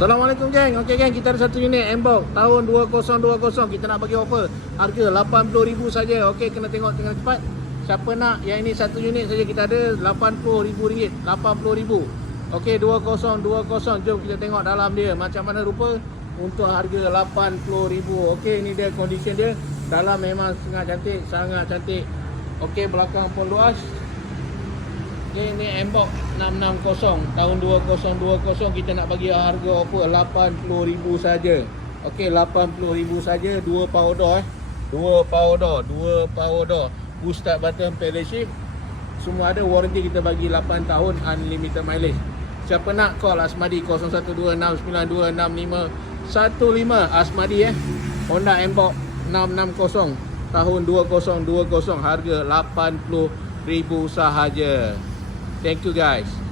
Assalamualaikum geng. Okey geng, kita ada satu unit Mbox tahun 2020. Kita nak bagi offer harga 80,000 saja. Okey, kena tengok tengah cepat. Siapa nak yang ini satu unit saja kita ada RM80,000 ringgit, 80,000. Okey, 2020. Jom kita tengok dalam dia macam mana rupa untuk harga 80,000. Okey, ini dia condition dia. Dalam memang sangat cantik, sangat cantik. Okey, belakang pun luas. Okay, ni Mbox 660 tahun 2020 kita nak bagi harga offer 80,000 saja. Okey 80,000 saja dua power door eh. Dua power door, dua power door. Start button pedal shift. Semua ada warranty kita bagi 8 tahun unlimited mileage. Siapa nak call Asmadi 0126926515 Asmadi eh. Honda Mbox 660 tahun 2020 harga 80,000 sahaja. Thank you guys.